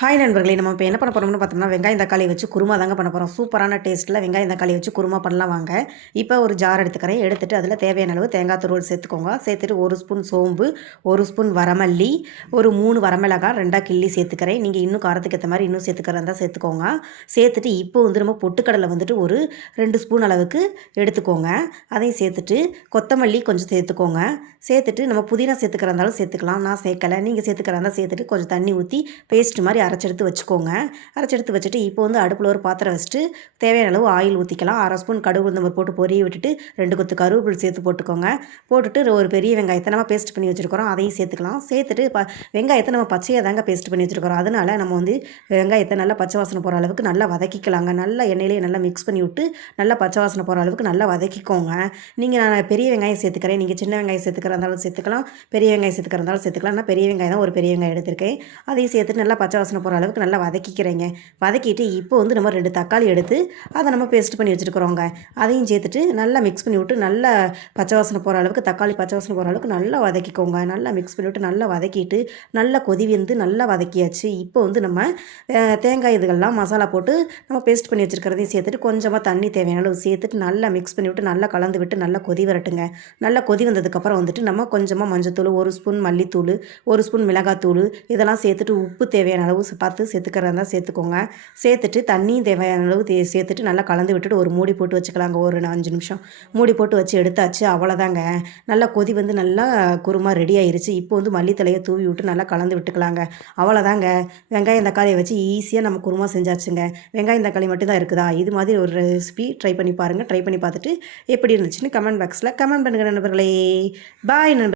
Hi நண்பர்களே, நம்ம இப்போ என்ன பண்ண போகிறோம்னு பார்த்தோம்னா, வெங்காயம் தக்காளி வச்சு குருமா தாங்க பண்ண போகிறோம். சூப்பரான டேஸ்ட்டில் வெங்காயம் தக்காளி வச்சு குருமா பண்ணலாம் வாங்க. இப்போ ஒரு ஜார் எடுத்துக்கிறேன். எடுத்துட்டு அதில் தேவையான அளவு தேங்காய் துருவல் சேர்த்துக்கோங்க. சேர்த்துட்டு 1 ஸ்பூன் சோம்பு, 1 ஸ்பூன் வரமல்லி, ஒரு 3 வரமிளகாய் 2ஆ கிள்ளி சேர்த்துக்கிறேன். நீங்கள் இன்னும் காரத்துக்கு ஏற்ற மாதிரி இன்னும் சேர்த்துக்கிறதா இருந்தால் சேர்த்துக்கோங்க. சேர்த்துட்டு இப்போ நம்ம பொட்டுக்கடலை ஒரு 2 ஸ்பூன் அளவுக்கு எடுத்துக்கோங்க. அதையும் சேர்த்துட்டு கொத்தமல்லி கொஞ்சம் சேர்த்துக்கோங்க. சேர்த்துட்டு நம்ம புதினா சேர்த்துக்கிறதா இருந்தாலும் சேர்த்துக்கலாம். நான் சேர்க்கலை. நீங்கள் சேர்த்துக்கிறதா இருந்தால் சேர்த்துட்டு கொஞ்சம் தண்ணி ஊற்றி பேஸ்ட் மாதிரி அரைச்செடுத்து வச்சுக்கோங்க. அரைச்செடுத்து வச்சுட்டு இப்போ அடுப்பில் ஒரு பாத்திரம் வச்சுட்டு தேவையான அளவு ஆயில் ஊற்றிக்கலாம். 1/2 ஸ்பூன் கடுகு உளுந்தம்பருப்பு போட்டு பொரிய விட்டுட்டு 2 கொத்து கருவேப்பிலை சேர்த்து போட்டுக்கோங்க. போட்டுட்டு ஒரு பெரிய வெங்காயத்தை நம்ம பேஸ்ட் பண்ணி வச்சுருக்கிறோம், அதையும் சேர்த்துக்கலாம். சேர்த்துட்டு வெங்காயத்தை நம்ம பச்சையாக தாங்க பேஸ்ட் பண்ணி வச்சுருக்கிறோம். அதனால் நம்ம வெங்காயத்தை நல்லா பச்சை வாசனை போகிற அளவுக்கு நல்லா வதக்கிக்கலாங்க. நல்லா எண்ணெயிலேயே நல்லா மிக்ஸ் பண்ணி விட்டு நல்லா பச்சை வாசனை போகிற அளவுக்கு நல்லா வதக்கிக்கோங்க. நான் பெரிய வெங்காயம் சேர்த்துக்கிறேன். நீங்கள் சின்ன வெங்காயம் சேர்த்துக்கிறதா இருந்தாலும் சேர்த்துக்கலாம், பெரிய வெங்காயம் சேர்த்துக்கிறதா இருந்தாலும் சேர்த்துக்கலாம். நான் பெரிய வெங்காயம் தான் ஒரு பெரிய வெங்காயம் எடுத்திருக்கேன். அதையும் சேர்த்துட்டு நல்லா பச்சை வாசனை போகிற அளவுக்கு நல்லா வதக்கிக்கிறேங்க. வதக்கிட்டு இப்போ நம்ம 2 தக்காளி எடுத்து அதை நம்ம பேஸ்ட் பண்ணி வச்சுருக்குறோங்க. அதையும் சேர்த்துட்டு நல்லா மிக்ஸ் பண்ணி விட்டு நல்லா பச்சை வாசனை போகிற அளவுக்கு தக்காளி பச்சை வாசனை போகிற அளவுக்கு நல்லா வதக்கிக்கோங்க. நல்லா மிக்ஸ் பண்ணி விட்டு நல்லா வதக்கிட்டு நல்லா கொதி நல்லா வதக்கியாச்சு. இப்போ நம்ம தேங்காய் இதுகள்லாம் மசாலா போட்டு நம்ம பேஸ்ட் பண்ணி வச்சுருக்கிறதையும் சேர்த்துட்டு கொஞ்சமாக தண்ணி தேவையான அளவு சேர்த்துட்டு நல்லா மிக்ஸ் பண்ணி விட்டு நல்லா கலந்து விட்டு நல்லா கொதி வரட்டுங்க. நல்லா கொதி வந்ததுக்கப்புறம் நம்ம கொஞ்சமாக மஞ்சத்தூள், 1 ஸ்பூன் மல்லித்தூள், 1 ஸ்பூன் மிளகாத்தூள் இதெல்லாம் சேர்த்துட்டு உப்பு தேவையான அளவு பார்த்து சேர்த்துக்கிறதா இருந்தால் சேர்த்துக்கோங்க. சேர்த்துட்டு தண்ணியும் தேவையான அளவு சேர்த்துட்டு நல்லா கலந்து விட்டுட்டு ஒரு மூடி போட்டு வச்சுக்கலாங்க. ஒரு 5 நிமிஷம் மூடி போட்டு வச்சு எடுத்தாச்சு. அவ்வளோதாங்க. நல்லா கொதி நல்லா குருமா ரெடி ஆயிருச்சு. இப்போ மல்லித்தலையை தூவி விட்டு நல்லா கலந்து விட்டுக்கலாங்க. அவ்வளோதாங்க. வெங்காயம் தக்காளியை வச்சு ஈஸியாக நம்ம குருமா செஞ்சாச்சுங்க. வெங்காயம் தக்காளி மட்டும் தான் இருக்குதா? இது மாதிரி ஒரு ரெசிபி ட்ரை பண்ணி பாருங்கள். ட்ரை பண்ணி பார்த்துட்டு எப்படி இருந்துச்சுன்னு கமெண்ட் பாக்ஸில் கமெண்ட் பண்ணுங்கள் நண்பர்களே. பாய் நண்பர்களே.